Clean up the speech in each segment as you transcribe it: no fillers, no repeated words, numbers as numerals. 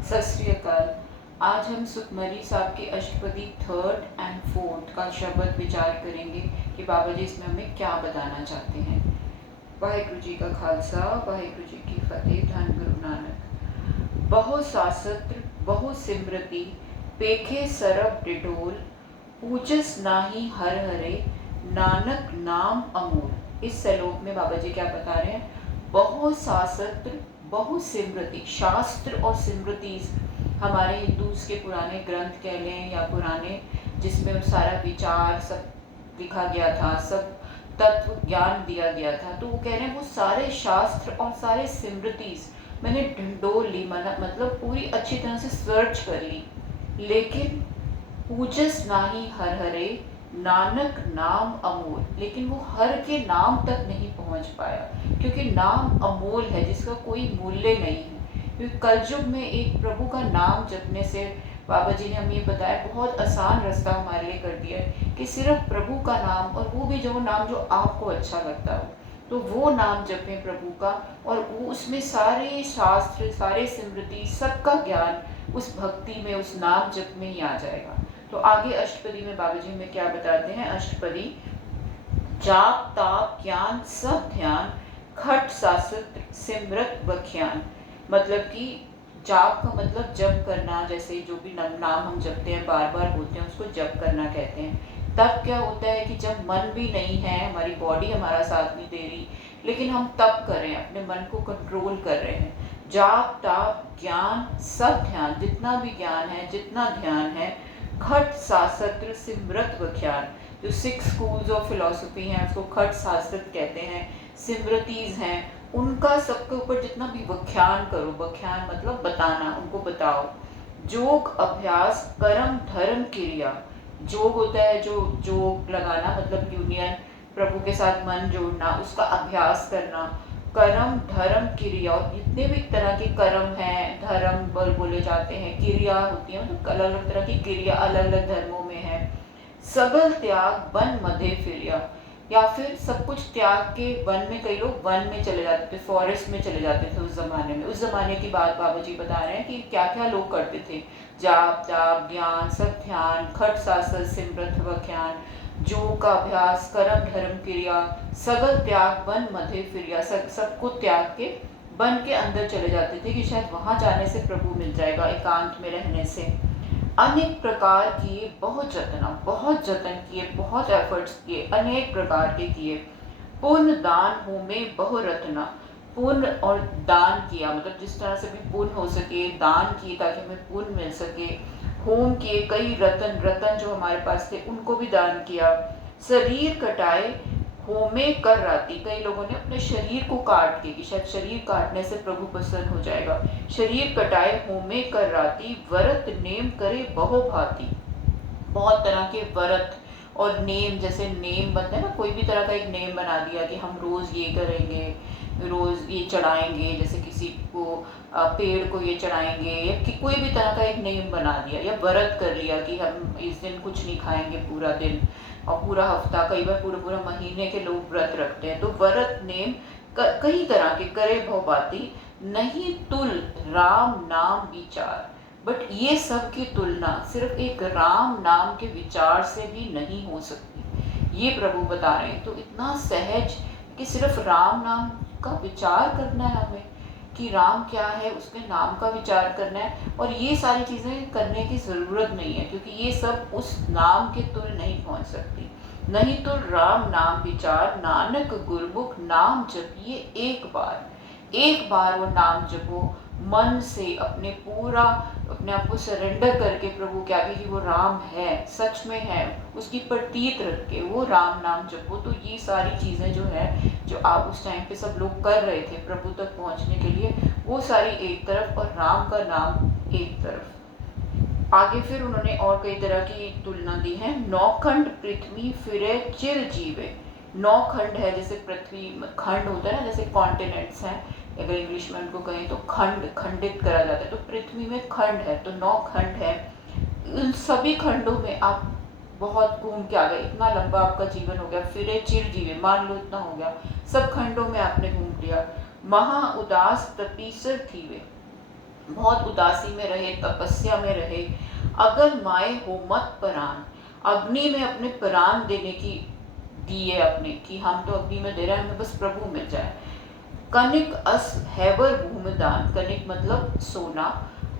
सत श्री अकाल। आज हम सुखमरी साहब के अष्टपदी थर्ड एंड फोर्थ का शब्द विचार करेंगे कि बाबा जी इसमें हमें क्या बताना चाहते हैं। वाहिगुरु जी का खालसा, वाहिगुरु जी की फतेह। धन गुरु नानक। बहु शास्त्र बहु सिमरती, पेखे सरब डिडोल, पूजस नाही हर हरे, नानक नाम अमोल। इस श्लोक में बाबा जी क्या बता रहे हैं? बहु शास्त्र बहु सिमृति। शास्त्र और स्मृति हमारे हिंदू के पुराने ग्रंथ कह लें या पुराने, जिसमें सारा विचार सब लिखा गया था, सब तत्व ज्ञान दिया गया था। तो वो कह रहे हैं वो सारे शास्त्र और सारे स्मृति मैंने ढंढोल ली, मतलब पूरी अच्छी तरह से सर्च कर ली, लेकिन पूजस नाही हर हरे, नानक नाम अमोल। लेकिन वो हर के नाम तक नहीं पहुंच पाया, क्योंकि नाम अमोल है जिसका कोई मूल्य नहीं है। क्योंकि कलयुग में एक प्रभु का नाम जपने से, बाबा जी ने हमें ये बताया, बहुत आसान रास्ता हमारे लिए कर दिया है कि सिर्फ प्रभु का नाम, और वो भी जो नाम जो आपको अच्छा लगता हो, तो वो नाम जपें प्रभु का, और वो उसमें सारे शास्त्र, सारे स्मृति, सबका ज्ञान उस भक्ति में, उस नाम जप में ही आ जाएगा। तो आगे अष्टपदी में बाबा जी में क्या बताते हैं? अष्टपदी: जाप ताप ज्ञान सब ध्यान, खट शास्त्र सिमरत बख्यान। मतलब कि जाप का मतलब जप करना, जैसे जो भी नाम हम जपते हैं, बार बार बोलते हैं, उसको जप करना कहते हैं। तब क्या होता है कि जब मन भी नहीं है, हमारी बॉडी हमारा साथ नहीं दे रही, लेकिन हम तप कर रहे हैं, अपने मन को कंट्रोल कर रहे हैं। जाप ताप ज्ञान सब ध्यान, जितना भी ज्ञान है, जितना ध्यान है, खट शास्त्र सिमरत बख्यान। जो 6 स्कूल्स ऑफ फिलॉसफी हैं उसको खट शास्त्र कहते हैं, सिमृतिज हैं, उनका सबके ऊपर जितना भी व्याख्यान करो, व्याख्यान मतलब बताना, उनको बताओ। जोग अभ्यास कर्म धर्म क्रिया। जोग होता है जो जोग लगाना, मतलब यूनियन, प्रभु के साथ मन जोड़ना, उसका अभ्यास करना। कर्म धर्म क्रिया, और जितने भी तरह के कर्म हैं, धर्म बोले जाते हैं, क्रिया होती है, मतलब अलग अलग तरह की क्रिया अलग अलग धर्मों में है। सगल त्याग वन मध्य फिरिया, या फिर सब कुछ त्याग के वन में, कई लोग वन में चले जाते थे, फॉरेस्ट में चले जाते थे उस जमाने में। उस जमाने की बात बाबा जी बता रहे हैं कि क्या क्या लोग करते थे। जाप ताप ज्ञान सब ध्यान, खट शास्त्र सिमरत व्याख्यान, जो का अभ्यास कर्म धर्म क्रिया, सगल त्याग वन मध्य फिरिया। सबको त्याग के वन के अंदर चले जाते थे कि शायद वहां जाने से प्रभु मिल जाएगा, एकांत में रहने से। अनेक प्रकार किए बहुत जतन किए, बहुत एफर्ट्स किए, अनेक प्रकार के किए। पुण्य दान होमे बहु रत्ना। पुण्य और दान किया, मतलब जिस तरह से भी पुण्य हो सके, दान किए ताकि हमें पुण्य मिल सके। होम किए, कई रतन, रतन जो हमारे पास थे उनको भी दान किया। शरीर कटाए होमे कर राती। कई लोगों ने अपने शरीर को काट के, कि शायद शरीर काटने से प्रभु प्रसन्न हो जाएगा। शरीर कटाए होमे कर राती, व्रत नेम करे बहु भांति। बहुत तरह के व्रत और नेम, जैसे नेम बनते हैं ना, कोई भी तरह का एक नेम बना दिया कि हम रोज ये करेंगे, रोज ये चढ़ाएंगे, जैसे किसी को पेड़ को ये चढ़ाएंगे, या कि कोई भी तरह का एक नेम बना दिया, या व्रत कर लिया कि हम इस दिन कुछ नहीं खाएंगे पूरा दिन, और पूरा हफ्ता, कई बार पूरा पूरा महीने के लोग व्रत रखते हैं। तो व्रत नेम कई तरह के करे भवबाती, नहीं तुल राम नाम विचार। बट ये सब की तुलना सिर्फ एक राम नाम के विचार से भी नहीं हो सकती, ये प्रभु बता रहे हैं। तो इतना सहज कि सिर्फ राम नाम का विचार करना है हमें, कि राम क्या है, उसके नाम का विचार करना है, और ये सारी चीज़ें करने की ज़रूरत नहीं है, क्योंकि ये सब उस नाम के तुल नहीं पहुंच सकती। नहीं तो राम नाम विचार, नानक गुरमुख नाम जपिए एक बार वो नाम जपो, मन से अपने पूरा, अपने आप को सरेंडर करके प्रभु के आगे कि वो राम है, सच में है, उसकी प्रतीत रख के वो राम नाम जपो। तो ये सारी चीज़ें जो है, जो आप उस टाइम पे सब लोग कर रहे थे प्रभु तक पहुंचने के लिए, वो सारी एक तरफ, और राम का नाम एक तरफ। आगे फिर उन्होंने और कई तरह की तुलना दी है। नौखंड पृथ्वी फिरे चिर जीवे। नौ खंड है, जैसे पृथ्वी खंड होता है ना, जैसे कॉन्टिनेंट्स हैं, अगर इंग्लिश में उनको कहें तो खंड, खंडित करा जाता है, तो पृथ्वी में खंड है, तो 9 खंड है। इन सभी खंडों में आप बहुत घूम के आ गए, इतना लंबा आपका जीवन हो गया, फिरे चिर जीवे, मान लो इतना हो गया, सब खंडों में आपने घूम लिया। महा उदास तपीसर थीवे। बहुत उदासी में रहे, तपस्या में रहे, अगर माए हो मत प्राण, अग्नि में अपने प्राण देने की दिए अपने, कि हम तो अग्नि में दे रहे हैं, हमें बस प्रभु मिल जाए। कनिक अश्व हैवर भूमदान, कनिक मतलब सोना,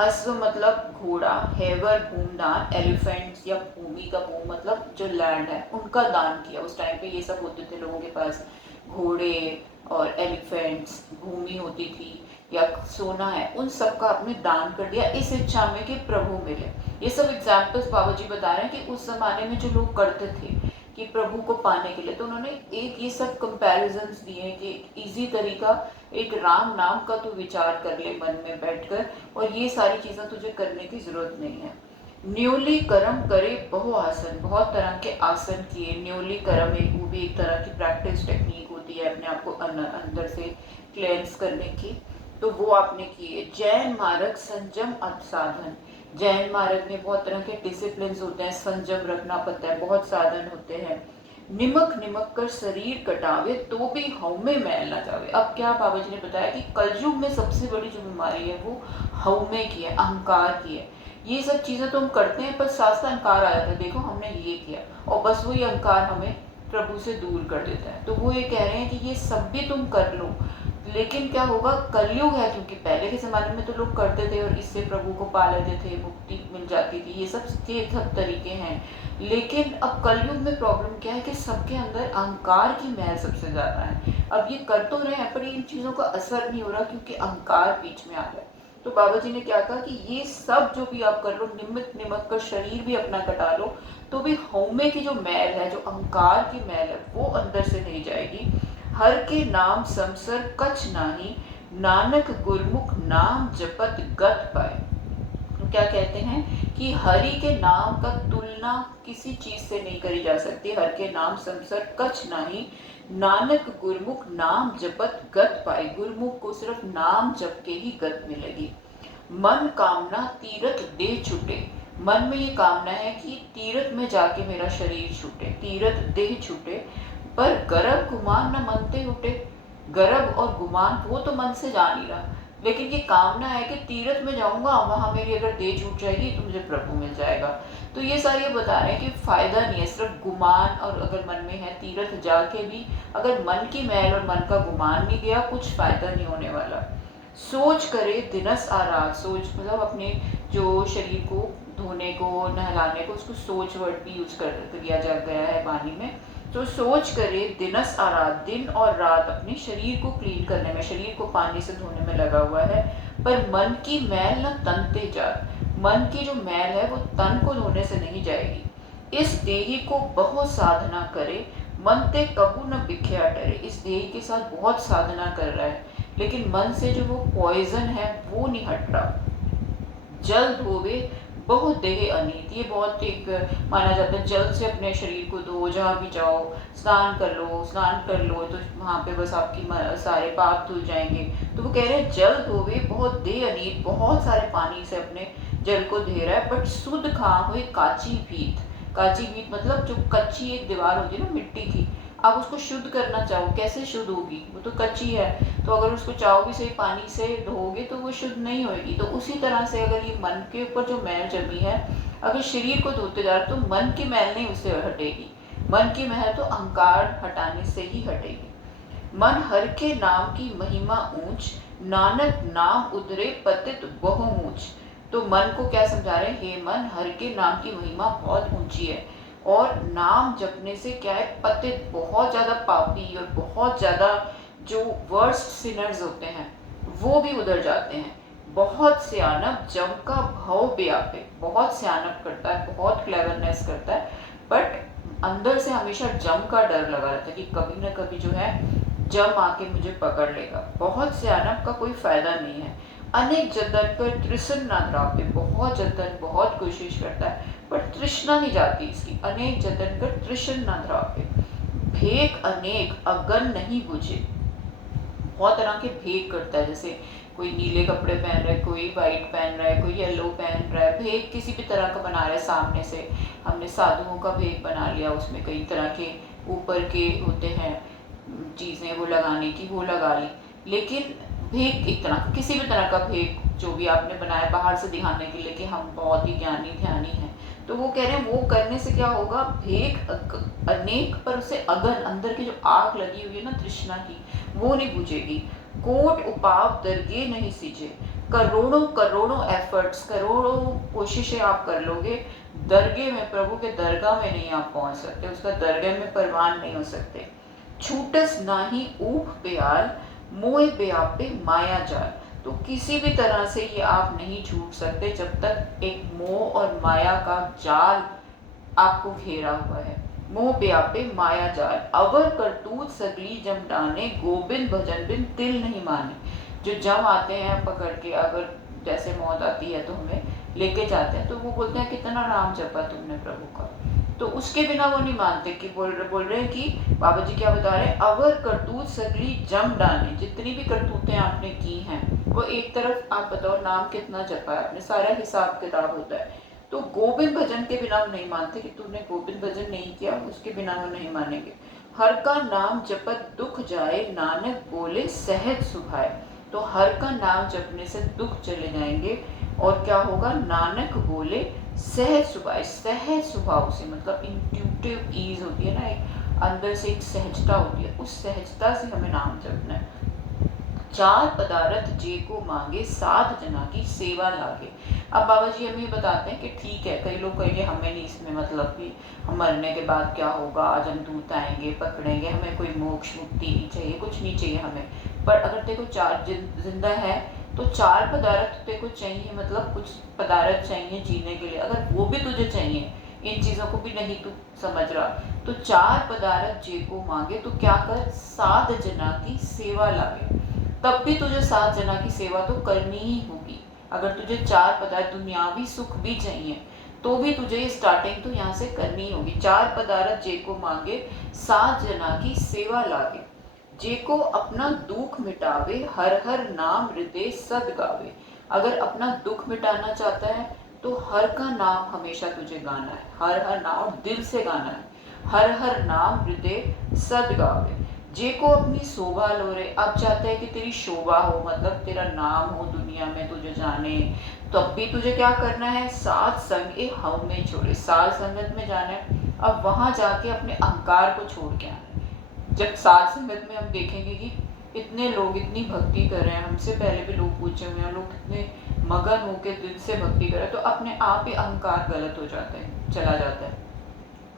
अश्व मतलब घोड़ा, हैवर भूमदान एलिफेंट्स या भूमि का भूम मतलब जो लैंड है उनका दान किया। उस टाइम पे ये सब होते थे लोगों के पास, घोड़े और एलिफेंट्स, भूमि होती थी या सोना है, उन सब का आपने दान कर दिया इस इच्छा में कि प्रभु मिले। ये सब एग्जाम्पल्स बाबा जी बता रहे हैं कि उस जमाने में जो लोग करते थे कि प्रभु को पाने के लिए, तो उन्होंने एक ये सब कंपैरिजंस दिए कि इजी तरीका, एक राम नाम का तो विचार कर ले मन में बैठकर, और ये सारी चीज़ें तुझे करने की ज़रूरत नहीं है। न्योली कर्म करे बहु आसन, बहुत तरह के आसन किए। न्योली कर्म एक वो भी एक तरह की प्रैक्टिस टेक्निक होती है अपने आप को अंदर से क्लेंस करने की, तो वो आपने किए। जैन मार्ग संयम साधन, जैन मार्ग में बहुत तरह के डिसिप्लिन होते हैं, संयम रखना पड़ता है, बहुत साधन होते हैं। निमक निमक कर शरीर कटावे तो भी हौमे मैल ना जावे। अब क्या बाबा जी ने बताया कि कलयुग में सबसे बड़ी जो बीमारी है वो हौमे की है, अहंकार की है। ये सब चीज़ें तो हम करते हैं पर साथ साथ अहंकार आ जाता है, देखो हमने ये किया, और बस वही अहंकार हमें प्रभु से दूर कर देता है। तो वो ये कह रहे हैं कि ये सब भी तुम कर लो, लेकिन क्या होगा, कलयुग है, क्योंकि पहले के ज़माने में तो लोग करते थे और इससे प्रभु को पा लेते थे, मुक्ति मिल जाती थी, ये सब के सब तरीके हैं। लेकिन अब कलयुग में प्रॉब्लम क्या है कि सबके अंदर अहंकार की मैल सबसे ज़्यादा है। अब ये कर तो रहे हैं पर इन चीज़ों का असर नहीं हो रहा क्योंकि अहंकार बीच में आ रहा है। तो बाबा जी ने क्या कहा कि ये सब जो भी आप कर लो, निमित निमक कर शरीर भी अपना कटा लो, तो भी हौमे की जो मैल है, जो अहंकार की मैल है, वो अंदर से नहीं जाएगी। हर के नाम समसर कछ नाही, नानक गुरमुख नाम जपत गत पाए। तो क्या कहते हैं कि हरि के नाम का तुलना किसी चीज से नहीं करी जा सकती। हर के नाम समसर कछ नाही, नानक गुरमुख नाम जपत गत पाए। गुरमुख को सिर्फ नाम जप के ही गत मिलेगी। मन कामना तीरथ दे छूटे, मन में ये कामना है कि तीरथ में जाके मेरा शरीर छूटे, तीरथ देह छूटे, पर गर्भ गुमान न मनते उठे। गर्भ और गुमान वो तो मन से जा नहीं रहा, लेकिन ये कामना है कि तीर्थ में जाऊंगा, वहां मेरी अगर देह छूट जाएगी तो मुझे प्रभु मिल जाएगा। तो ये सारी बता रहे हैं कि फायदा नहीं है, सिर्फ गुमान और अगर मन में है, तीर्थ जाके भी अगर मन की मैल और मन का गुमान नहीं गया, कुछ फायदा नहीं होने वाला। सोच करे दिनस आराध, सोच मतलब अपने जो शरीर को धोने को, नहलाने को, उसको सोच वर्ड भी यूज कर दिया जा गया है वाणी में। तो सोच करे दिनस आराध, दिन और रात अपने शरीर को क्लीन करने में, शरीर को पानी से धोने में लगा हुआ है, पर मन की मैल न तन ते जात, मन की जो मैल है वो तन को धोने से नहीं जाएगी। इस देही को बहुत साधना करे, मन ते कबू न बिख्या डरे। इस देही के साथ बहुत साधना कर रहा है, लेकिन मन से जो वो पॉइजन है वो नहीं हट रहा। जल धोवे बहुत देह अनीत, ये बहुत एक माना जाता है, जल से अपने शरीर को धो, जहाँ भी जाओ स्नान कर लो, स्नान कर लो तो वहाँ पे बस आपकी सारे पाप धुल जाएंगे। तो वो कह रहे हैं जल धोवे बहुत देह अनीत, बहुत सारे पानी से अपने जल को धे रहा है, बट शुद्ध कहाँ हुई काची भीत। काची भीत मतलब जो कच्ची एक दीवार होती है ना मिट्टी की, आप उसको शुद्ध करना चाहो, कैसे शुद्ध होगी, वो तो कच्ची है। तो अगर उसको चाहो भी सही पानी से धोओगे तो वो शुद्ध नहीं होगी। तो उसी तरह से अगर ये मन के ऊपर जो मैल जमी है, अगर शरीर को धोते जा रहे तो मन की मैल नहीं उससे हटेगी, मन की मैल तो अहंकार हटाने से ही हटेगी। मन हर के नाम की महिमा ऊंच, नानक नाम उधरे पतित बहु ऊंच। तो मन को क्या समझा रहे हैं, हे मन हर के नाम की महिमा बहुत ऊंची है, और नाम जपने से क्या है, पतित बहुत ज़्यादा पापी और बहुत ज़्यादा जो वर्स्ट सिनर्स होते हैं वो भी उधर जाते हैं। बहुत सियानप जम का भाव व्यापे, बहुत सियानप करता है, बहुत क्लेवरनेस करता है, बट अंदर से हमेशा जम का डर लगा रहता है कि कभी ना कभी जो है जम आके मुझे पकड़ लेगा। बहुत सियानप का कोई फायदा नहीं है। अनेक जतन पर तृष्ण ना द्रापे, बहुत जतन बहुत कोशिश करता है पर तृष्णा नहीं जाती इसकी। अनेक जतन कर तृष्ण ना द्रापे, भेक अनेक अगन नहीं बुझे। बहुत तरह के भेक करता है, जैसे कोई नीले कपड़े पहन रहा है, कोई वाइट पहन रहा है, कोई येलो पहन रहा है, भेक किसी भी तरह का बना रहा है। सामने से हमने साधुओं का भेक बना लिया, उसमें कई तरह के ऊपर के होते हैं चीज़ें वो लगाने की, वो लगा ली। लेकिन भेक एक तरह किसी भी तरह का भेक जो भी आपने बनाया बाहर से दिखाने के लिए कि हम बहुत ही ज्ञानी ध्यानी हैं। तो वो कह रहे हैं वो करने से क्या होगा, भेक अनेक पर उसे अगन, अंदर की जो आग लगी हुई है ना तृष्णा की, वो नहीं बुझेगी। कोट उपाव दरगे नहीं सींचे, करोड़ों करोड़ों एफर्ट्स, करोड़ों कोशिशें आप कर लोगे, दरगे में, प्रभु के दरगाह में नहीं आप पहुंच सकते, उसका दरगाह में परवान नहीं हो सकते। छूटस नाही ऊह प्याल, मोह ब्यापे माया जाल। तो किसी भी तरह से ये आप नहीं छूट सकते जब तक एक मोह और माया का जाल आपको घेरा हुआ है। मोह ब्यापे माया जाल, अवर करतूत सगली जम डाने, गोविंद भजन बिन तिल नहीं माने। जो जम आते हैं पकड़ के, अगर जैसे मौत आती है तो हमें लेके जाते हैं, तो वो बोलते हैं कितना नाम जपा तुमने प्रभु का, तो उसके बिना वो नहीं मानते। कि बोल रहे हैं कि बाबा जी क्या बता रहे हैं, अवर करतूत सगली जम डाने, जितनी भी करतूतें आपने की हैं वो एक तरफ, आप बताओ नाम कितना जपा है आपने, सारा हिसाब किताब होता है। तो गोविंद भजन के बिना वो नहीं मानते कि तूने गोविंद भजन नहीं किया, उसके बिना वो नहीं मानेंगे। हर का नाम जपत दुख जाए, नानक बोले सहज सुभाए। तो हर का नाम जपने से दुख चले जाएंगे, और क्या होगा, नानक बोले सहज सुभाए। सहज स्वभाव से मतलब इंट्यूटिव ईज होती है ना, एक अंदर से एक सहजता होती है, उस सहजता से हमें नाम जपना है। चार पदार्थ जे को मांगे, साध जना की सेवा लागे। अब बाबा जी हमें ये बताते हैं कि ठीक है, कई लोग कहेंगे हमें नहीं इसमें मतलब कि हम मरने के बाद क्या होगा, आज हम दूत आएंगे पकड़ेंगे, हमें कोई मोक्ष मुक्ति नहीं चाहिए, कुछ नहीं चाहिए हमें। पर अगर देखो चार जिंदा है तो चार पदार्थ तेरे को चाहिए, मतलब कुछ पदार्थ चाहिए जीने के लिए, अगर वो भी तुझे चाहिए, इन चीज़ों को भी नहीं तू समझ रहा, तो चार पदार्थ जे को मांगे तो क्या कर, साध जना की सेवा लागे। तब भी तुझे सात जना की सेवा तो करनी ही होगी। अगर तुझे चार पदार्थ दुनियावी सुख भी चाहिए तो भी तुझे ये स्टार्टिंग तो यहाँ से करनी ही होगी। चार पदार्थ जे को मांगे, सात जना की सेवा लागे। जे को अपना दुख मिटावे, हर हर नाम हृदय सद गावे। अगर अपना दुख मिटाना चाहता है तो हर का नाम हमेशा तुझे गाना है, हर हर नाम दिल से गाना है, हर हर नाम हृदय सद गावे। जे को अपनी शोभा लो रे, अब चाहता है कि तेरी शोभा हो, मतलब तेरा नाम हो, दुनिया में तुझे जाने, तब भी तुझे क्या करना है, साथ संग ए हम में छोड़े, साथ संगत में जाना है। अब वहां जाके अपने अहंकार को छोड़ के आना है। जब साथ संगत में हम देखेंगे कि इतने लोग इतनी भक्ति कर रहे हैं, हमसे पहले भी लोग पूछे हुए हैं, लोग कितने मगन होकर दिल से भक्ति कर रहे हैं, तो अपने आप ही अहंकार गलत हो जाता है, चला जाता है।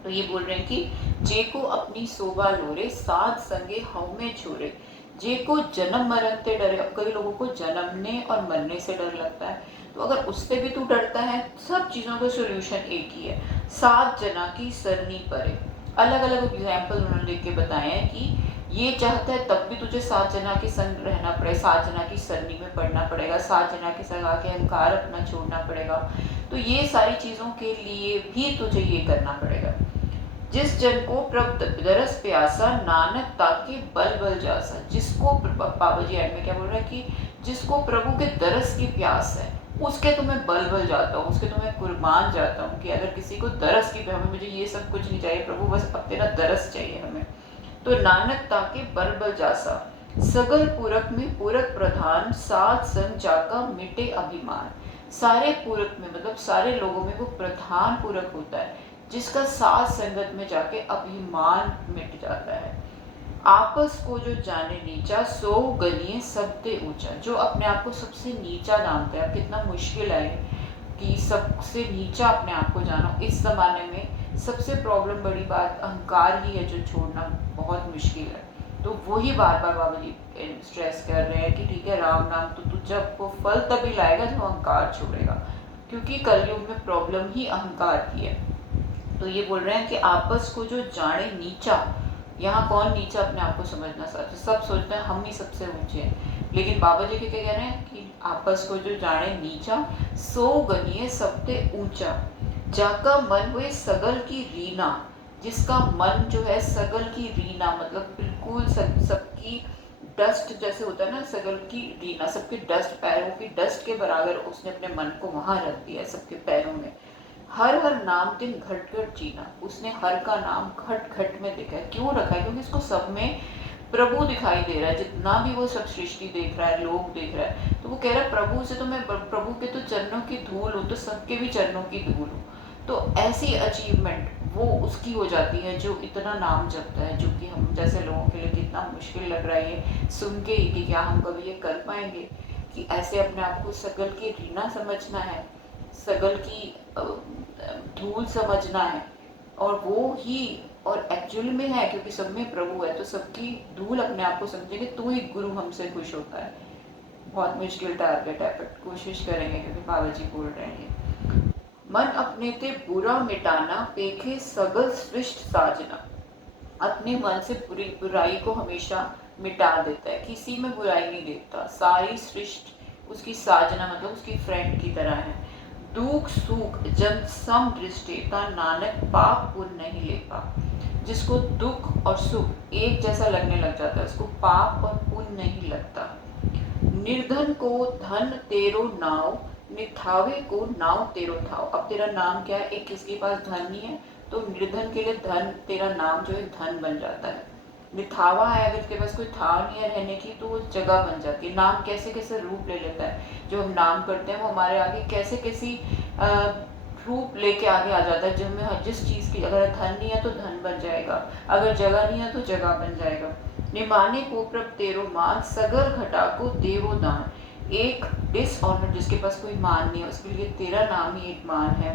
तो ये बोल रहे हैं कि जे को अपनी शोभा लोरे, साथ संगे हम में छोड़े। जे को जन्म मरण से डरे। अब कई लोगों को जन्मने और मरने से डर लगता है, तो अगर उससे भी तू डरता है, सब चीज़ों का सोल्यूशन एक ही है, सात जना की सरनी परे। अलग अलग एग्जाम्पल उन्होंने लिख के बताए हैं कि ये चाहता है तब भी तुझे सात जना के संग रहना पड़े, सात जना की सरनी में पढ़ना पड़ेगा, सात जना के संग आके अहंकार अपना छोड़ना पड़ेगा। तो ये सारी चीज़ों के लिए भी तुझे ये करना पड़ेगा। जिस जन को प्रभु दरस प्यासा, नानक ताके बल बल जासा। जिसको बाबा जी एंड में क्या बोल रहे हैं कि जिसको प्रभु के दरस की प्यास है, उसके तो मैं बल बल जाता हूँ, उसके तो मैं कुर्बान जाता हूँ। कि अगर किसी को दरस की, हमें मुझे ये सब कुछ नहीं चाहिए प्रभु, बस अब तेरा दरस चाहिए हमें, तो नानक ताके बल बल जासा। सगल पूरक में पूरक प्रधान, साथ संग जाका मिटे अभिमान। सारे पूरक में मतलब सारे लोगों में वो प्रधान पूरक होता है, जिसका साथ संगत में जाके अभिमान मिट जाता है। आपस को जो जाने नीचा, सो गलिए सबसे ऊंचा। जो अपने आप को सबसे नीचा जानता है, अब कितना मुश्किल है कि सबसे नीचा अपने आप को जाना। इस जमाने में सबसे प्रॉब्लम बड़ी बात अहंकार ही है, जो छोड़ना बहुत मुश्किल है। तो वही बार बार बाबा जी स्ट्रेस कर रहे हैं कि ठीक है, राम नाम तो तू जब को फल तभी लाएगा जब अहंकार छोड़ेगा, क्योंकि कलयुग में प्रॉब्लम ही अहंकार की है। तो ये बोल रहे हैं कि आपस को जो जाने नीचा, यहाँ कौन नीचा अपने आप को समझना चाहते, सब सोचते हैं हम ही सबसे ऊंचे हैं, लेकिन बाबा जी क्या कह रहे हैं कि आपस को जो जाने नीचा, सो गनिए सबसे ऊंचा। जाका मन हुए सगल की रीना। जिसका मन जो है सगल की रीना, मतलब बिल्कुल सबकी डस्ट जैसे होता है ना, सगल की रीना, सबके डस्ट, पैरों की डस्ट के बराबर उसने अपने मन को वहां रख दिया, सबके पैरों में। हर हर नाम दिन घट घट जीना, उसने हर का नाम घट घट में देखा है। क्यों रखा है? क्योंकि इसको सब में प्रभु दिखाई दे रहा है, जितना भी वो सब सृष्टि देख रहा है, लोग देख रहा है, तो वो कह रहा है प्रभु से तो मैं, प्रभु के तो चरणों की धूल हूँ, तो सबके भी चरणों की धूल हूँ। तो ऐसी अचीवमेंट वो उसकी हो जाती है जो इतना नाम जपता है, जो कि हम जैसे लोगों के लिए कितना मुश्किल लग रहा है ये सुन के ही कि क्या हम कभी ये कर पाएंगे, कि ऐसे अपने आप को सगल की रीना समझना है, सगल की धूल समझना है, और वो ही और एक्चुअल में है, क्योंकि सब में प्रभु है, तो सबकी धूल अपने आप को समझेंगे तो ही गुरु हमसे खुश होता है। बहुत मुश्किल टारगेट है, बट कोशिश करेंगे, क्योंकि बाबा जी बोल रहे हैं। मन अपने ते बुरा मिटाना, पेखे सगल सृष्ट साजना। अपने मन से बुराई को हमेशा मिटा देता है, किसी में बुराई नहीं देखता, सारी सृष्टि उसकी साजना मतलब उसकी फ्रेंड की तरह है। दुख सुख जन सम दृष्टि ता नानक पाप पुण्य नहीं लेपा। जिसको दुख और सुख एक जैसा लगने लग जाता है, उसको पाप और पुण्य नहीं लगता। निर्धन को धन तेरो नाव, निथावे को नाव तेरो थाव। अब तेरा नाम क्या है, एक किसके पास धन नहीं है तो निर्धन के लिए धन, तेरा नाम जो है धन बन जाता है। निथावा है, अगर उसके पास कोई था नहीं है रहने की, तो वो जगह बन जाती है। नाम कैसे कैसे रूप ले लेता है, जो हम नाम करते हैं वो हमारे आगे कैसे कैसी रूप लेके आगे आ जाता है। जो हमें जिस चीज़ की, अगर धन नहीं है तो धन बन जाएगा, अगर जगह नहीं है तो जगह बन जाएगा। निमाने को प्रभ तेरो मान, सगर घटा को देवो दान। एक डिसऑनर जिसके पास कोई मान नहीं है, उसके लिए तेरा नाम ही एक मान है।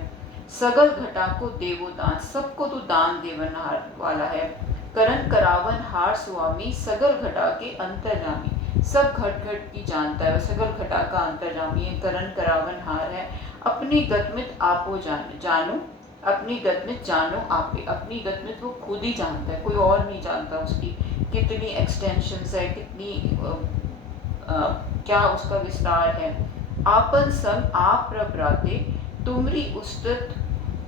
सगल घटा को देवो दान, सबको तू दान देवन वाला है। करण करावन हार स्वामी, सगल घटा के अंतर्जामी। सब घट घट की जानता है, सगल घटा का अंतर्जामी है। करण करावन हार है। अपनी गतमित आपो जानो, अपनी गतमित जानो आपे। अपनी गतमित वो खुद ही जानता है, कोई और नहीं जानता उसकी कितनी एक्सटेंशंस है, कितनी क्या उसका विस्तार है। आपन संग आप प्रभराते, तुमरी उस्तत।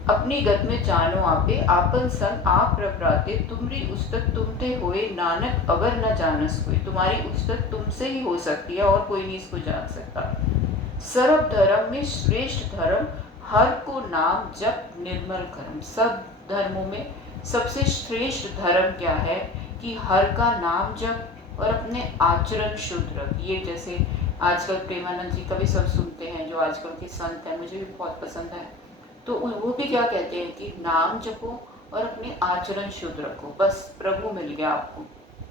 अपनी गत में जानो आपे, आपन संग आप प्रभराते, तुमरी उस्तत तुमते होए नानक अवर न जानस कोई। तुम्हारी उस्तत तुमसे ही हो सकती है और कोई नहीं इसको जान सकता। सर्व धर्म में श्रेष्ठ धर्म, हर को नाम जप निर्मल कर्म। सब धर्मों में सबसे श्रेष्ठ धर्म क्या है कि हर का नाम जप और अपने आचरण शुद्ध रख। ये जैसे आजकल प्रेमानंद जी का भी सब सुनते हैं, जो आजकल के संत हैं, मुझे भी बहुत पसंद है। तो वो भी क्या कहते हैं कि नाम जपो और अपने आचरण शुद्ध रखो, बस प्रभु मिल गया आपको।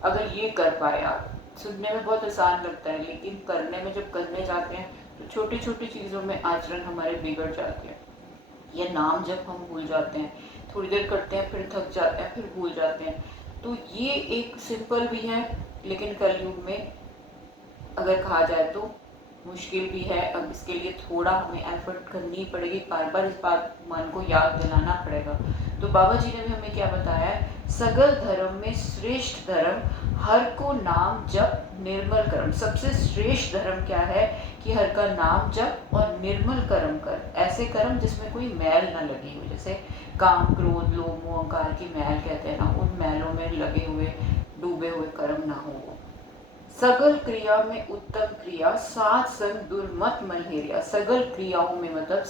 अगर ये कर पाए आप, सुनने में बहुत आसान लगता है, लेकिन करने में जब करने जाते हैं तो छोटी छोटी चीज़ों में आचरण हमारे बिगड़ जाते हैं। ये नाम जब हम भूल जाते हैं, थोड़ी देर करते हैं फिर थक जाते हैं, फिर भूल जाते हैं। तो ये एक सिंपल भी है, लेकिन कलयुग में अगर कहा जाए तो मुश्किल भी है। अब इसके लिए थोड़ा हमें एफर्ट करनी पड़ेगी, बार बार इस बात मन को याद दिलाना पड़ेगा। तो बाबा जी ने भी हमें क्या बताया है, सगल धर्म में श्रेष्ठ धर्म, हर को नाम जप निर्मल कर्म। सबसे श्रेष्ठ धर्म क्या है कि हर का नाम जप और निर्मल कर्म कर। ऐसे कर्म जिसमें कोई मैल ना लगी हो, जैसे काम क्रोध लोभ मोह अहंकार की मैल कहते हैं ना, उन मैलों में लगे हुए डूबे हुए कर्म ना हो। सगल क्रिया में उत्तम क्रिया, साथ संग दुर्मत मलहेरिया। सगल क्रियाओं में मतलब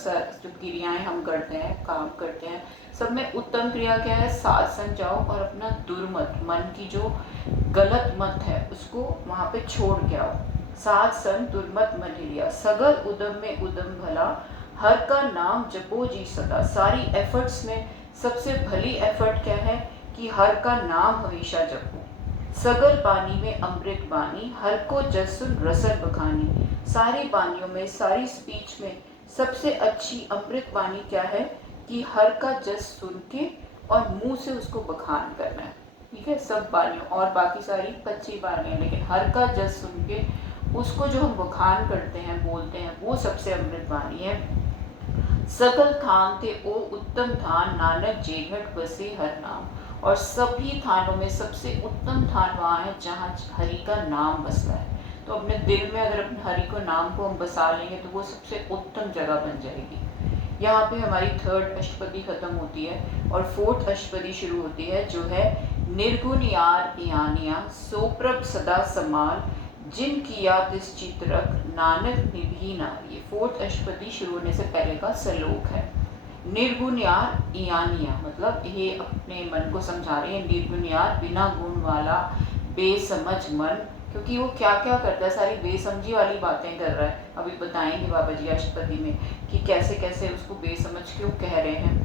जो क्रियाएं हम करते हैं, काम करते हैं, सब में उत्तम क्रिया क्या है, साथ संग जाओ और अपना दुर्मत, मन की जो गलत मत है उसको वहाँ पे छोड़ के आओ। साथ संग दुर्मत मलहेरिया। सगल उदम में उदम भला, हर का नाम जपो जी सदा। सारी एफर्ट्स में सबसे भली एफर्ट क्या है कि हर का नाम हमेशा जपो। सगल बानी में अमृत बानी, हर को जसुन रसन बखानी। सारी बानियों में, सारी स्पीच में सबसे अच्छी अमृत बानी क्या है कि हर का जस सुन के और मुंह से उसको बखान करना है। ठीक है, सब बानियों और बाकी सारी कच्ची बानियाँ, लेकिन हर का जस सुन के उसको जो हम बखान करते हैं, बोलते हैं, वो सबसे अमृत बानी है। सकल थान थे ओ उत्तम थान, नानक जेघट बसे हर नाम। और सभी थानों में सबसे उत्तम थान वहाँ है जहाँ हरि का नाम बसता है। तो अपने दिल में अगर अपने हरि को नाम को हम बसा लेंगे तो वो सबसे उत्तम जगह बन जाएगी। यहाँ पे हमारी थर्ड अष्टपदी खत्म होती है और फोर्थ अष्टपदी शुरू होती है, जो है निर्गुण यार यानिया, सोप्रभ सदा समाल, जिन किया तिस चित्रक, नानक निभी नार। ये फोर्थ अष्टपदी शुरू होने से पहले का श्लोक है। निर्गुण यार यानिया मतलब ये अपने मन को समझा रहे हैं, निर्गुण यार बिना गुण वाला, बेसमझ मन, क्योंकि वो क्या क्या करता है, सारी बेसमझी वाली बातें कर रहा है। अभी बताएंगे बाबा जी अष्टपदी में कि कैसे कैसे उसको बेसमझ क्यों कह रहे हैं।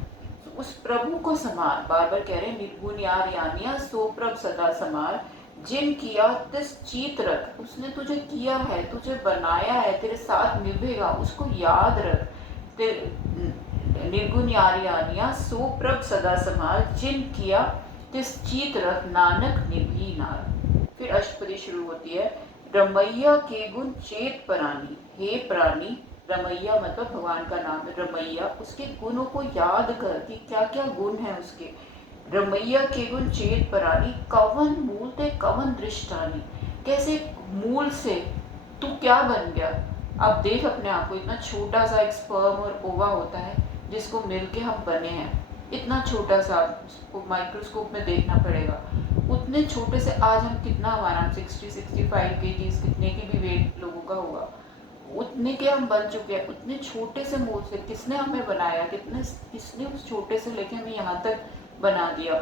तो उस प्रभु को संभाल, बार बार कह रहे हैं, निर्गुण यार यानिया सो प्रभ सदा संभाल, जिन किया तिस चीत रख, उसने तुझे किया है, तुझे बनाया है, तेरे साथ निभेगा, उसको याद रख। निर्गुण यार यानिया सो प्रभ सदा संभाल, जिन किया तिस चीत रख, नानक निभी नार। फिर अष्टपदी शुरू होती है, रमैया के गुण चेत प्राणी, हे प्राणी, रमैया मतलब भगवान का नाम है रमैया, उसके गुणों को याद कर कि क्या क्या गुण है उसके। रमैया के गुण चेत प्राणी, कवन मूल ते कवन दृष्टानी, कैसे मूल से तू क्या बन गया। अब देख अपने आप को, इतना छोटा सा एक स्पर्म और ओवा होता है जिसको मिलके हम बने हैं, इतना छोटा सा, उसको माइक्रोस्कोप में देखना पड़ेगा। उतने छोटे से आज हम कितना, हमारा 60-65 kg कितने की भी वेट लोगों का होगा, उतने के हम बन चुके हैं। उतने छोटे से मोल से किसने हमें बनाया, किसने उस छोटे से लेके हमें यहाँ तक बना दिया।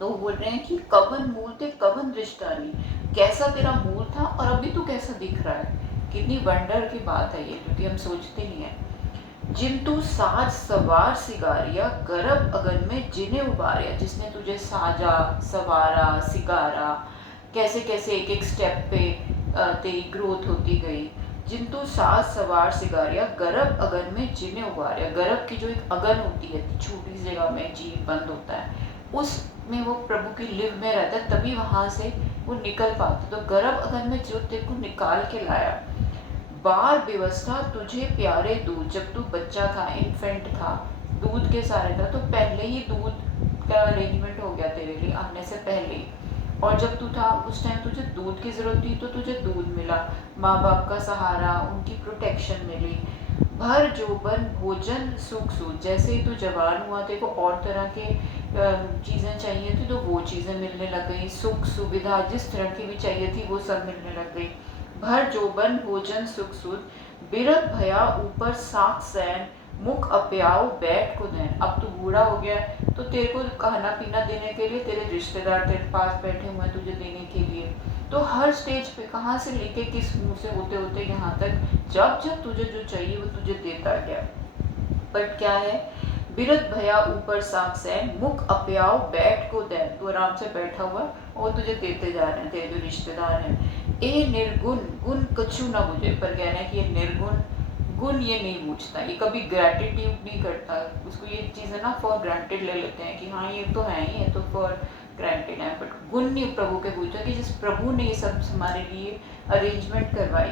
तो बोल रहे हैं कि कवन मूल थे कवन दृष्टानी, कैसा तेरा मूल था और अभी तू कैसा दिख रहा है। कितनी वंडर की बात है ये, क्योंकि हम सोचते नहीं है। जिंतु साज सवार सिगारिया, गर्भ अगन में जिन्हें उबारिया, जिसने तुझे साजा सवारा सिगारा, कैसे कैसे एक एक स्टेप पे तेरी ग्रोथ होती गई। जिंतु साज सवार सिगारिया, गर्भ अगन में जिन्हें उबारिया, गर्भ की जो एक अगन होती है, छोटी सी जगह में जीव बंद होता है, उसमें वो प्रभु की लिव में रहता है, तभी वहां से वो निकल पाता। तो गर्भ अगन में जो तेरे को निकाल के लाया, बार व्यवस्था तुझे प्यारे दूध, जब तू बच्चा था, इन्फेंट था, दूध के सारे था, तो पहले ही दूध का अरेंजमेंट हो गया तेरे लिए आने से पहले ही। और जब तू था उस टाइम तुझे दूध की जरूरत थी तो तुझे दूध मिला, माँ बाप का सहारा, उनकी प्रोटेक्शन मिली। भर जोबन भोजन सुख सूझ, जैसे ही तू जवान हुआ तेरे को और तरह के चीज़ें चाहिए थी तो वो चीज़ें मिलने लग गई, सुख सुविधा जिस तरह की भी चाहिए थी वो सब मिलने लग गई। भर जोबन भोजन सुख सुध, बिरत भया ऊपर साख सैन, मुख अप्याओ बैठ को दैन। अब तू बूढ़ा हो गया तो तेरे को खाना पीना देने के लिए तेरे रिश्तेदार तेरे पास बैठे हुए हैं तुझे देने के लिए। तो हर स्टेज पे कहाँ से लेके किस मुंह से होते होते यहाँ तक, जब जब तुझे जो चाहिए वो तुझे देता गया। बट क्या है, बिरत भया ऊपर साख सैन, मुख अप्याओ बैठ को दैन, तू आराम से बैठा हुआ और तुझे देते जा रहे हैं तेरे जो रिश्तेदार हैं। ए निर्गुण गुण कछु ना बुझे, पर कहना है कि ये निर्गुण गुण ये नहीं पूछता, ये कभी ग्रेटिट्यूड नहीं करता, उसको ये चीज़ें ना फॉर ग्रांटेड ले लेते हैं कि हाँ ये तो है ही, ये तो फॉर ग्रांटेड है। बट गुण नहीं प्रभु के पूछा, कि जिस प्रभु ने ये सब हमारे लिए अरेंजमेंट करवाई,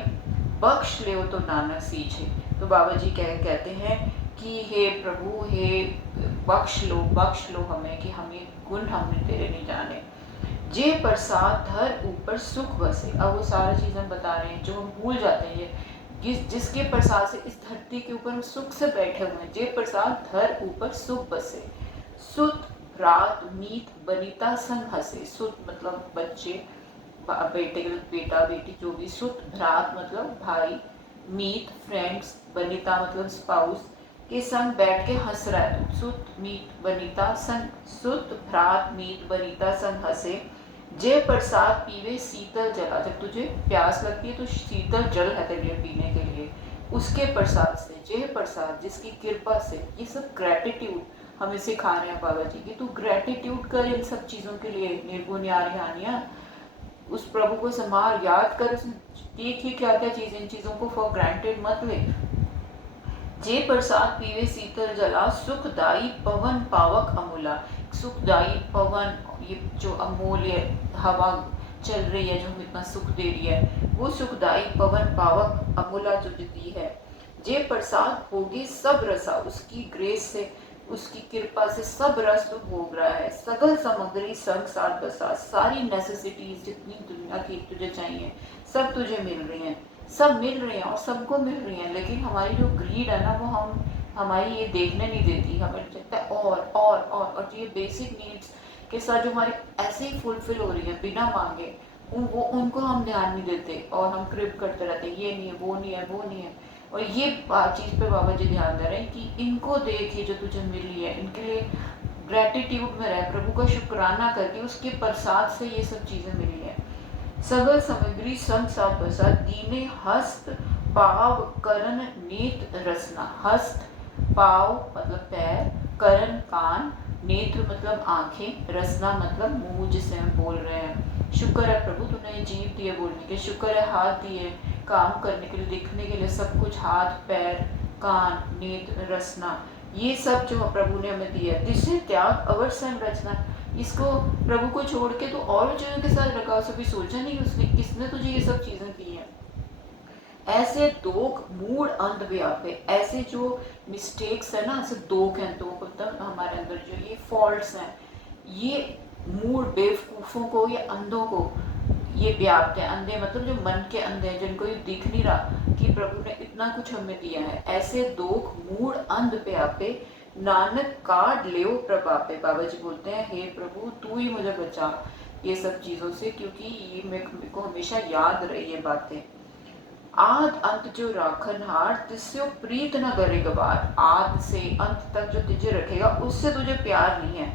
बख्श ले तो नानक सींचे। तो बाबा जी कहते हैं कि हे प्रभु, हे बख्श लो हमें, कि हम ये गुण हमने तेरे नहीं जाने। जे प्रसाद धर ऊपर सुख बसे, अब वो सारा चीज़ हम बता रहे हैं जो हम भूल जाते हैं, जिसके प्रसाद से इस धरती के ऊपर सुख से बैठे हुए हैं। जे प्रसाद धर ऊपर सुख बसे, सुत भ्रात मीत बनिता संग हसे, सुत मतलब बच्चे, बेटे बेटा बेटी जो भी, सुत भ्रात मतलब भाई, मीत फ्रेंड्स, बनिता मतलब स्पाउस के संग बैठ के हंस रहा है। तो सुत मीत बनिता संग, सुत भ्रात मीत बनिता संग हंसे, जय प्रसाद पीवे शीतल जला, जब तुझे प्यास लगती है तो शीतल जल है तेरे लिए पीने के लिए, उसके प्रसाद से, जय प्रसाद जिसकी कृपा से। ये सब ग्रेटिट्यूड हमें सिखा रहे हैं बाबा जी की, तू ग्रेटिट्यूड कर इन सब चीज़ों के लिए। निर्गुण यानिया उस प्रभु को संभाल, याद कर, उसने देखिए क्या क्या चीज़, इन चीज़ों को फॉर ग्रांटेड मत ले। जे प्रसाद पीवे शीतल जला, सुखदाई पवन पावक अमूला, सुखदाई पवन, ये जो अमूल्य हवा चल रही है जो हमें इतना सुख दे रही है, वो सुखदाई पवन पावक अमूला जो दी है। जे प्रसाद भोगी सब रसा, उसकी ग्रेस से, उसकी कृपा से सब रस तू भोग रहा है। सगल सामग्री संग साथ बसा, सारी नेसेसिटीज जितनी दुनिया की तुझे चाहिए सब तुझे मिल रही हैं, सब मिल रही हैं और सबको मिल रही हैं, लेकिन हमारी जो ग्रीड है ना वो हमारी ये देखने नहीं देती, हमें लगता है और ये बेसिक नीड्स के साथ जो हमारे ऐसे ही फुलफिल हो रही है बिना मांगे, उनको हम ध्यान नहीं देते और हम क्रिप करते रहते हैं, ये नहीं है वो नहीं है वो नहीं है। और ये चीज़ पे बाबा जी ध्यान दे रहे हैं कि इनको देखिए जो तुझे मिली है, इनके लिए ग्रेटिट्यूड में रहे, प्रभु का शुक्राना करके उसके प्रसाद से ये सब चीज़ें मिली है। सगल सामग्री संग साथ बसा, दीने हस्त पाव करण नेत्र रसना। हस्त पाव मतलब पैर, करण कान, नेत्र मतलब आंखें, रसना मतलब मुंह जिससे हम बोल रहे हैं। शुक्र है प्रभु तूने जीभ दिए बोलने के, शुक्र है हाथ दिए काम करने के लिए, दिखने के लिए, सब कुछ हाथ पैर कान नेत्र रसना, ये सब जो प्रभु ने हमें दिया। जिससे त्याग अवर संरचना, इसको प्रभु को छोड़ के तो और चीजों के साथ रखा, कभी सोचा नहीं उसने किसने तुझे ये सब चीजें दी हैं। ऐसे दोख मूड अंध व्यापे, ऐसे जो मिस्टेक्स है ना, ऐसे दोख हैं, दोख मतलब हमारे अंदर जो ये फॉल्ट्स हैं, ये मूड बेवकूफ़ों को या अंधों को ये व्याप्त है। अंधे मतलब जो मन के अंधे हैं, जिनको ये दिख नहीं रहा कि प्रभु ने इतना कुछ हमें दिया है। ऐसे दोख मूड अंध व्यापे, नानक काट ले प्रभापे। बाबा जी बोलते हैं हे प्रभु तू ही मुझे बचा ये सब चीज़ों से, क्योंकि ये मेरे को हमेशा याद रही ये बातें। आद अंत जो राखन हार, तिस्यो प्रीत न करे गवार। आद से अंत तक जो तुझे रखेगा उससे तुझे प्यार नहीं है।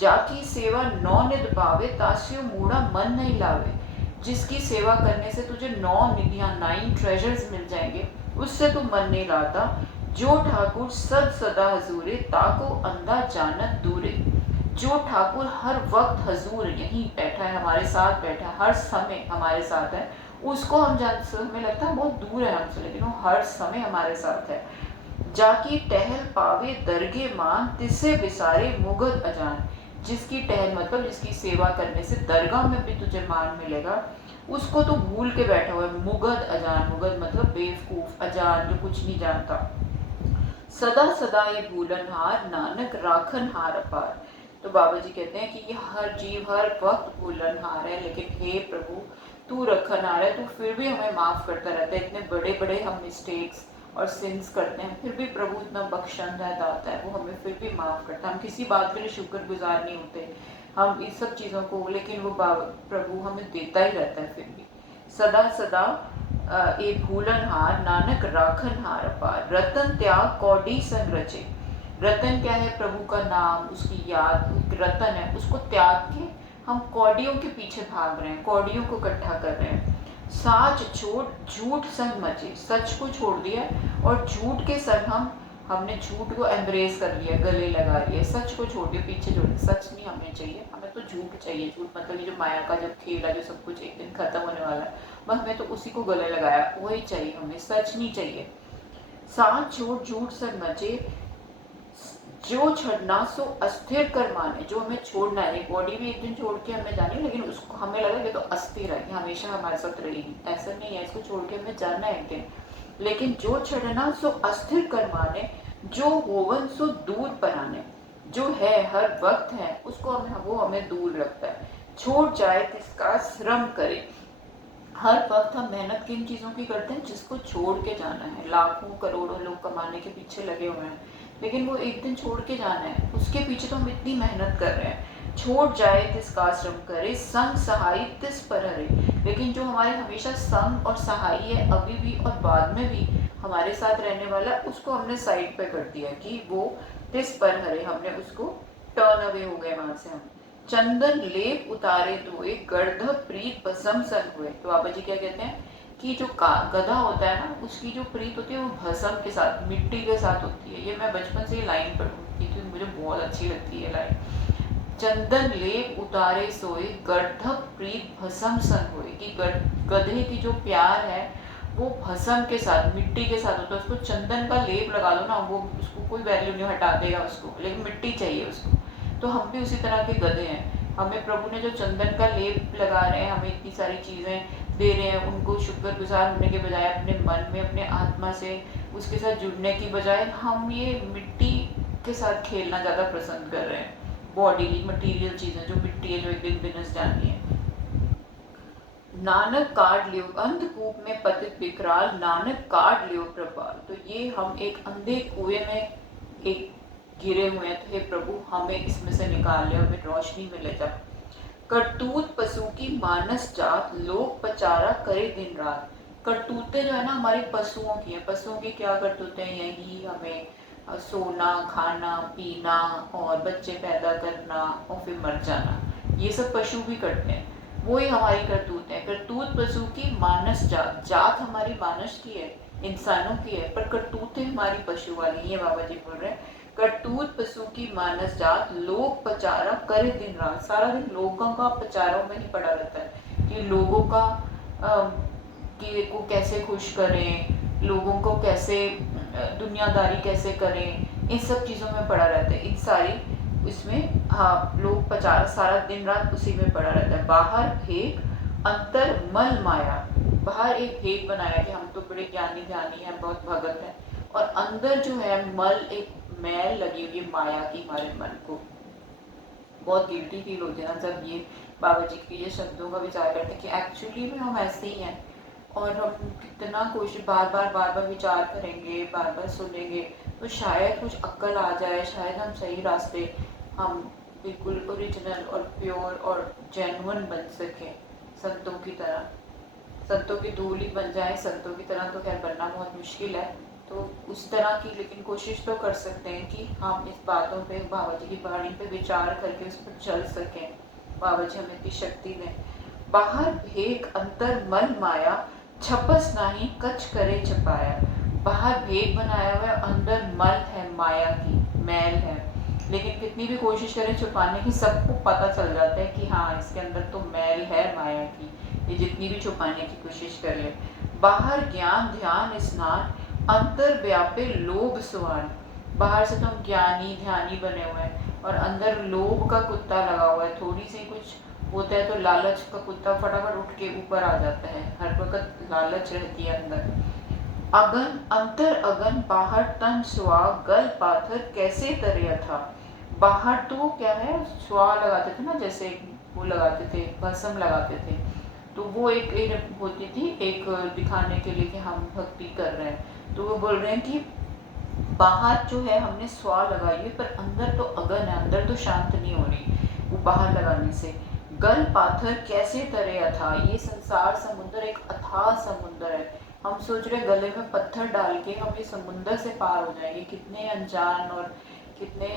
जाकी सेवा नौ निध पावे, तास्यो मूढ़ा मन नहीं लावे। जिसकी सेवा करने से तुझे 9 निधियां 9 ट्रेजर्स मिल जाएंगे, उससे तू मन नहीं लाता। जो ठाकुर सद सदा हजूरे, ताको अंधा जानत दूरे। जो ठाकुर हर वक्त हजूर यहीं बैठा है, हमारे साथ बैठा है, हर समय हमारे साथ है, उसको हम जानते, हमें लगता है बहुत दूर है हमसे, लेकिन वो हर समय हमारे साथ है। जाकी टहल पावे दरगे मान, तिसे बिसारे मुगद अजान। जिसकी टहल मतलब जिसकी सेवा करने से दरगाह में भी तुझे मान मिलेगा, उसको तो भूल के बैठा हुआ है। मुगद अजान, मुगद मतलब बेवकूफ, अजान जो कुछ नहीं जानता। सदा सदा ये भूलनहार, नानक राखन हार अपार। तो बाबा जी कहते हैं कि ये हर जीव हर वक्त भूलनहार है, लेकिन हे प्रभु तू रखनहार है, तू फिर भी हमें माफ़ करता रहता है। इतने बड़े बड़े हम मिस्टेक्स और सिंस करते हैं, फिर भी प्रभु इतना बख्शंद है, दाता है, वो हमें फिर भी माफ़ करता है। हम किसी बात के लिए शुक्रगुजार नहीं होते हम इस सब चीज़ों को, लेकिन वो प्रभु हमें देता ही रहता है फिर भी। सदा सदा ए भूलनहार, नानक राखनहार अपार। रतन त्याग कौड़ी संग रचे। रतन क्या है? प्रभु का नाम, उसकी याद, रतन है, उसको त्याग के हम कौड़ियों के पीछे भाग रहे हैं, कौड़ियों को इकट्ठा कर रहे हैं। साच छोड़ झूठ संग मचे, सच को छोड़ दिया और झूठ के संग हमने झूठ को एम्ब्रेस कर लिया, गले लगा लिया, सच को छोड़ दिया, पीछे छोड़ दिया। सच नहीं हमें चाहिए, हमें तो झूठ चाहिए। झूठ मतलब ये जो माया का जब खेल है, जो सब कुछ एक दिन खत्म होने वाला है, बस हमें तो उसी को गले लगाया, वही चाहिए, हमें सच नहीं चाहिए। साथ छोड़ झूठ संग मचे, जो छड़ना सो अस्थिर कर माने। जो हमें छोड़ना है, बॉडी भी एक दिन छोड़ के हमें जानी है, लेकिन उसको हमें लगा कि तो अस्थिर है, कि हमेशा हमारे साथ रहेगी, ऐसा नहीं है, इसको छोड़ के हमें जाना है एक दिन। लेकिन जो छड़ना सो अस्थिर कर माने, जो होवन सो दूर पराने। जो है हर वक्त है, उसको वो हमें दूर रखता है। छोड़ जाए जिसका श्रम करे। हर वक्त हम मेहनत किन चीज़ों की करते हैं? जिसको छोड़ के जाना है। लाखों करोड़ों लोग कमाने के पीछे लगे हुए हैं, लेकिन वो एक दिन छोड़ के जाना है, उसके पीछे तो हम इतनी मेहनत कर रहे हैं। छोड़ जाए तिसका श्रम करे, संग सहाई तिस पर हरे। लेकिन जो हमारे हमेशा संग और सहाई है, अभी भी और बाद में भी हमारे साथ रहने वाला, उसको हमने साइड पे कर दिया कि वो तिस पर हरे, हमने उसको टर्न अवे हो गए वहां से हम। चंदन लेप उतारे धोए, गर्ध प्रीत भसम सन हुए। तो बाबा जी क्या कहते हैं कि जो गधा होता है ना, उसकी जो प्रीत होती है वो भसम के साथ, मिट्टी के साथ होती है। ये मैं बचपन से ये लाइन पढ़ती थी, मुझे बहुत अच्छी लगती है लाइन। चंदन लेप उतारे सोए, गर्ध प्रीत भसम सन हुए। कि गधे की जो प्यार है वो भसम के साथ, मिट्टी के साथ होता है। उसको चंदन का लेप लगा दो ना, वो उसको कोई वैल्यू नहीं, हटा देगा उसको, लेकिन मिट्टी चाहिए उसको। तो हम भी उसी तरह के गधे हैं। हमें प्रभु ने जो चंदन का लेप लगा रहे हैं, हमें इतनी सारी चीज़ें दे रहे हैं, उनको शुक्रगुजार होने के बजाय अपने मन में, अपने आत्मा से उसके साथ जुड़ने की बजाय हम ये मिट्टी के साथ खेलना ज़्यादा पसंद कर रहे हैं। बॉडी मटीरियल चीज़ें जो मिट्टी है, जो एक दिन बिनस जानी है। नानक काट लियो अंधकूप में पतित विकराल, नानक काट लियो प्रपाल। तो ये हम एक अंधे कुएं में एक गिरे हुए हैं, तो हे प्रभु हमें इसमें से निकाल ले, हमें रोशनी में ले जा। करतूत पशु की मानस जात, लोग पचारा करे दिन रात। करतूतें जो है ना हमारी पशुओं की है। पशुओं की क्या करतूतें? यही हमें सोना, खाना, पीना और बच्चे पैदा करना और फिर मर जाना, ये सब पशु भी करते हैं। वही हमारी करतूत है। करतूत पशु की मानस जात, जात हमारी मानस की है, इंसानों की है, पर करतूतें हमारी पशु वाली। ये बाबा जी बोल रहे हैं, करतूत पशु की मानस जात, लोग पचारा करे दिन रात। सारा दिन लोगों का पचारों में ही पड़ा रहता है कि लोगों का कि को कैसे खुश करें, लोगों को कैसे दुनियादारी कैसे करें, इन सब चीज़ों में पड़ा रहता है। इन सारी इसमें हाँ, लोग पचार सारा दिन रात उसी में पड़ा रहता है। बाहर फेंक अंतर मल माया, बाहर एक भेद बनाया कि हम तो बड़े ज्ञानी ज्ञानी हैं, बहुत भगत हैं, और अंदर जो है मल, एक मैल लगी हुई है माया की हमारे मन को। बहुत गिल्टी फील होती है ना जब ये बाबा जी के ये शब्दों का विचार करते हैं कि एक्चुअली में हम ऐसे ही हैं, और हम कितना कोशिश बार बार विचार करेंगे, बार बार सुनेंगे, तो शायद कुछ अक्ल आ जाए, शायद हम सही रास्ते, हम बिल्कुल ओरिजिनल और प्योर और जेन्युइन बन सकें, संतों की तरह। संतों की धूल ही बन जाए, संतों की तरह तो खैर बनना बहुत मुश्किल है, तो उस तरह की लेकिन कोशिश तो कर सकते हैं कि हम इस बातों पे, बाबा जी की वाणी पे विचार करके उस पर चल सकें। बाबा जी हमें इतनी शक्ति दें। बाहर भेक अंतर मन माया, छपस नाही कच करे छपाया। बाहर भेद बनाया हुआ है, अंदर मल है, माया की मैल है, लेकिन कितनी भी कोशिश करें छुपाने की, सबको पता चल जाता है कि हाँ इसके अंदर तो मैल है माया की, ये जितनी भी छुपाने की कोशिश कर ले। बाहर ज्ञान ध्यान स्नान, अंतर व्यापे लोभ सुवान। बाहर से तो हम ज्ञानी ध्यानी बने हुए हैं, और अंदर लोभ का कुत्ता लगा हुआ है। थोड़ी सी कुछ होता है तो लालच का कुत्ता फटाफट उठ के ऊपर आ जाता है, हर वक्त लालच रहती है अंदर। अगन अंतर अगन, बाहर तन स्वा, गल पाथर कैसे तरे था। बाहर तो क्या है, स्वा लगाते थे ना, जैसे वो लगाते थे, भस्म लगाते थे, तो वो एक होती थी, एक दिखाने के लिए कि हम भक्ति कर रहे हैं। तो वो बोल रहे हैं कि बाहर जो है हमने स्वा लगाई है, पर अंदर तो अगन है, अंदर तो शांत नहीं हो रही वो बाहर लगाने से। गल पाथर कैसे तरे अथाह, ये संसार समुद्र एक अथाह समुद्र है। हम सोच रहे गले में पत्थर डाल के हम ये समुद्र से पार हो जाएंगे। कितने अनजान और कितने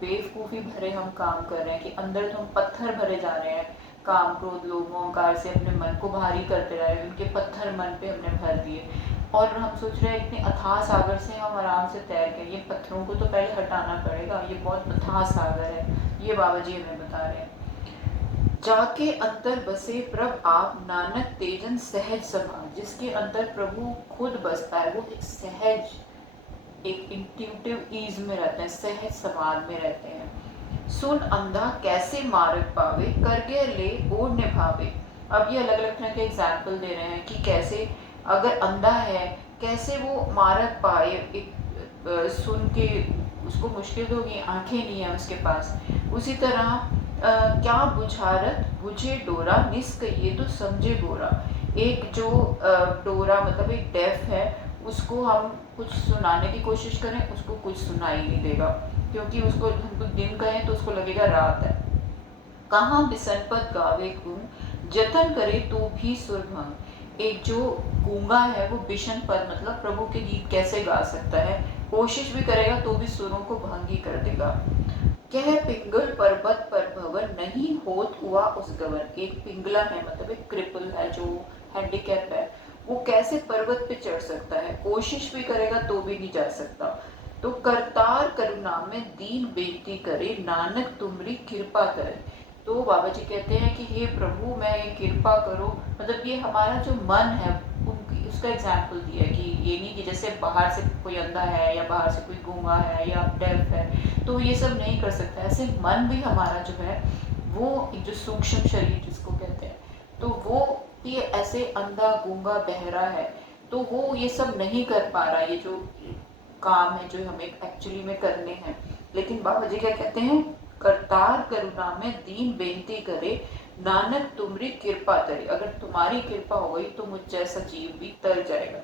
बेवकूफ़ी भरे हम काम कर रहे हैं कि अंदर तो हम पत्थर भरे जा रहे हैं, काम क्रोध लोभ अहंकार से अपने मन को भारी करते रहे, उनके पत्थर मन पे हमने भर दिए, और हम सोच रहे हैं इतने अथाह सागर से हम आराम से तैर के, ये पत्थरों को तो पहले हटाना पड़ेगा, ये बहुत अथाह सागर है। ये बाबा जी हमें बता रहे हैं। जाके अंतर बसे प्रभ आप, नानक तेजन सहज समाज। जिसके अंदर प्रभु खुद बसता है, वो एक सहज, एक इंट्यूटिव ईज में रहते हैं, सहज समाज में रहते हैं। सुन अंधा कैसे मार्ग पावे, करके ले बोर निभावे। अब ये अलग अलग तरह के एग्जाम्पल दे रहे हैं कि कैसे अगर अंधा है कैसे वो मार्ग पाए। एक सुन के उसको मुश्किल होगी, आंखें नहीं है उसके पास। उसी तरह क्या बुझारत बुझे डोरा, निस्क ये तो समझे गोरा। एक जो डोरा मतलब एक डेफ है, उसको हम कुछ सुनाने की कोशिश करें, उसको कुछ सुनाई नहीं देगा, क्योंकि उसको हमको दिन कहें तो उसको लगेगा रात है। कहाँ बिसनपत गावे गुण, जतन करे तो भी सुरभंग। एक जो गूंगा है वो बिशन पद मतलब प्रभु के गीत कैसे गा सकता है, कोशिश भी करेगा तो भी सुरों को भंग ही कर देगा। कह पिंगल पर्वत पर भवन, नहीं होत हुआ उस गवन। एक पिंगला है मतलब एक क्रिपल है जो हैंडीकैप है, वो कैसे पर्वत पे चढ़ सकता है, कोशिश भी करेगा तो भी नहीं जा सकता। तो करतार करुणा में दीन बेनती करे, नानक तुमरी कृपा करे। तो बाबा जी कहते हैं कि हे प्रभु मैं कृपा करो, मतलब ये हमारा जो मन है उनकी उसका एग्जाम्पल दिया कि ये नहीं कि जैसे बाहर से कोई अंधा है या बाहर से कोई गूंगा है या डेफ है तो ये सब नहीं कर सकता, ऐसे मन भी हमारा जो है वो एक जो सूक्ष्म शरीर जिसको कहते हैं, तो वो ये ऐसे अंधा गूंगा बहरा है, तो वो ये सब नहीं कर पा रहा, ये जो काम है जो हमें एक्चुअली में करने हैं। लेकिन बाबा जी क्या कहते हैं, करतार करुणा में दीन बेनती करे, नानक तुमरी कृपा करे। अगर तुम्हारी कृपा हो गई तो मुझ जैसा जीव भी तर जाएगा।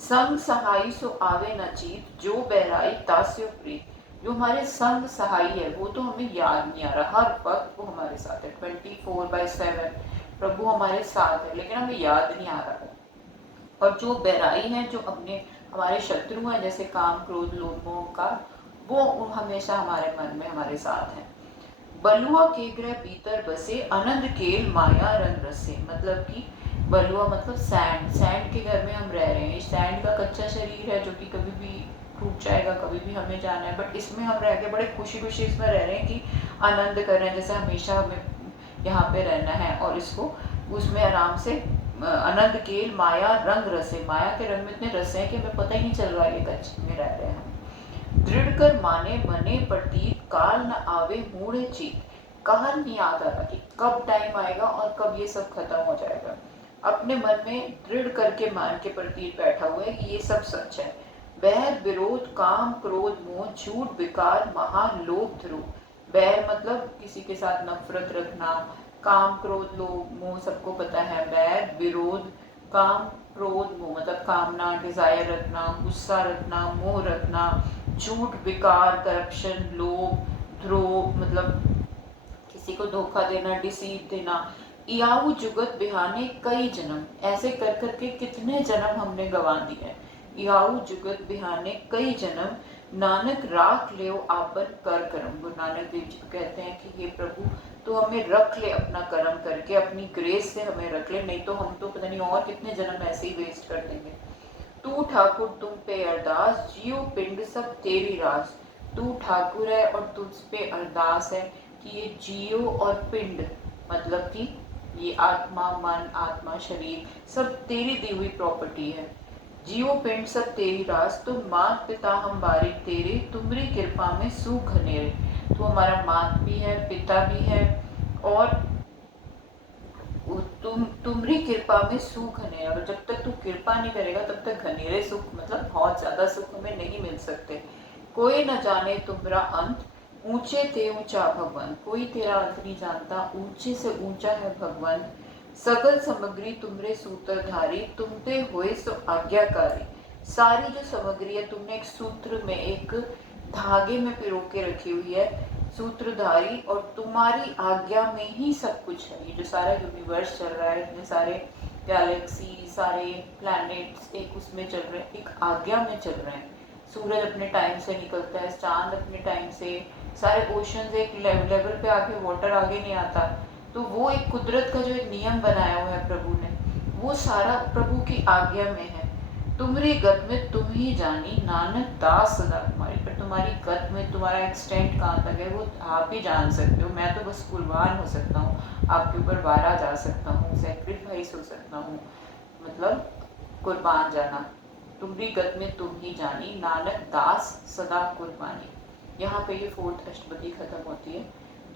संग सहाई सो आवे न चीत, जो बहराई तास्यो प्रीत। जो हमारे संग सहाई है वो तो हमें याद नहीं आ रहा, हर वक्त वो हमारे साथ है, 24/7 प्रभु हमारे साथ है, लेकिन हमें याद नहीं आ रहा। और जो बहराई है, जो अपने हमारे शत्रु हैं जैसे काम क्रोध लोभ मोह का, वो हमेशा हमारे मन में हमारे साथ है। बलुआ के ग्रह भीतर बसे आनंद केल माया रंग रसे, मतलब कि बलुआ मतलब सैंड, सैंड के घर में हम रह रहे हैं। सैंड का कच्चा शरीर है जो कि कभी भी टूट जाएगा, कभी भी हमें जाना है, बट इसमें हम रह के बड़े खुशी खुशी इसमें रह रहे हैं कि आनंद कर रहे हैं, जैसे हमेशा हमें यहाँ पे रहना है। और इसको उसमें आराम से आनंद केल माया रंग रसे, माया के रंग में इतने रसे हैं कि हमें पता ही नहीं चल रहा है ये कच्चे में रह रहे हैं हम। दृढ़ कर माने मने प्रतीत काल न आवे मूढ़ चीत, काल नहीं याद आ रहा कि कब टाइम आएगा और कब ये सब खत्म हो जाएगा। अपने मन में दृढ़ करके मान के प्रतीत बैठा हुआ है कि ये सब सच है। बैर विरोध काम क्रोध मोह झूठ विकार महालोभ ध्रुव। बैर मतलब किसी के साथ नफरत रखना, काम क्रोध लोभ मोह सबको पता है। बैर विरोध काम क्रोध मोह मतलब कामना डिजायर रखना, गुस्सा रखना, मोह रखना, झूठ विकार करप्शन, लोभ, ध्रोह मतलब किसी को धोखा देना, डिसीव देना। इयाऊ जुगत बिहाने कई जन्म, ऐसे कर करके कितने जन्म हमने गंवा दिए। इयाऊ जुगत बिहाने कई जन्म, नानक राख ले आपन कर कर्म। गुरु नानक देव जी को कहते हैं कि हे प्रभु तो हमें रख ले अपना कर्म करके, अपनी ग्रेस से हमें रख ले, नहीं तो हम तो पता नहीं और कितने जन्म ऐसे ही वेस्ट कर देंगे। तू ठाकुर तुम पे अरदास, जियो पिंड सब तेरी रास। तू ठाकुर है और तुझ पे अरदास है कि ये जियो और पिंड मतलब कि ये आत्मा मन आत्मा शरीर सब तेरी दी हुई प्रॉपर्टी है। जियो पिंड सब तेरी रास, तुम मात पिता हम बारिक तेरे, तुम्हारी कृपा में सुख घनेरे। तो हमारा मात भी है, पिता भी है, और तुम्हारी कृपा में सुख घनेरे। अगर जब तक तू कृपा नहीं करेगा तब तक घनेरे सुख मतलब बहुत ज्यादा सुख हमें नहीं मिल सकते। कोई न जाने तुम्हारा अंत, ऊंचे ते ऊंचा भगवान। कोई तेरा अंत नहीं जानता, ऊंचे से ऊंचा है भगवान। सगल सामग्री तुमरे सूत्रधारी, तुमते हुए सो आज्ञाकारी। सारी जो सामग्री है तुमने एक सूत्र में, एक धागे में पिरो के रखी हुई है, सूत्रधारी, और तुम्हारी आज्ञा में ही सब कुछ है। ये जो सारा यूनिवर्स चल रहा है, इतने सारे गैलेक्सी, सारे प्लैनेट्स एक उसमें चल रहे हैं, एक आज्ञा में चल रहे हैं। सूरज अपने टाइम से निकलता है, चांद अपने टाइम से, सारे ओशन एक लेवल पे आके वाटर आगे नहीं आता। तो वो एक कुदरत का जो एक नियम बनाया हुआ है प्रभु ने, वो सारा प्रभु की आज्ञा में है। तुम्हारी गत में तुम ही जानी, नानक दास सदा तुम्हारी। पर तुम्हारी गत में तुम्हारा एक्सटेंट कहाँ तक है वो आप ही जान सकते हो। मैं तो बस कुर्बान हो सकता हूँ, आपके ऊपर वारा जा सकता हूँ, सेक्रीफाइस हो सकता हूँ, मतलब कुर्बान जाना। तुम्हारी गत में तुम ही जानी, नानक दास सदा कुर्बानी। यहाँ पे ये फोर्थ अष्टपदी खत्म होती है।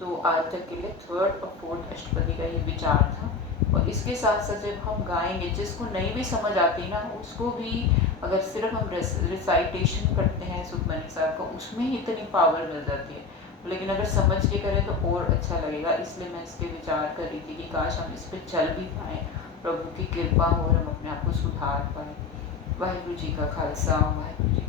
तो आज तक के लिए थर्ड और फोर्थ अष्टपदी का ये विचार था। और इसके साथ साथ जब हम गाएंगे, जिसको नहीं भी समझ आती ना उसको भी, अगर सिर्फ हम रिसाइटेशन करते हैं सुखमनी साहब का, उसमें ही इतनी पावर मिल जाती है। लेकिन अगर समझ के करें तो और अच्छा लगेगा। इसलिए मैं इसके विचार कर रही थी कि काश हम इस पर चल भी पाएँ, प्रभु की कृपा हो और हम अपने आप को सुधार पाएँ। वाहिगुरु जी का खालसा, वाहिगुरु जी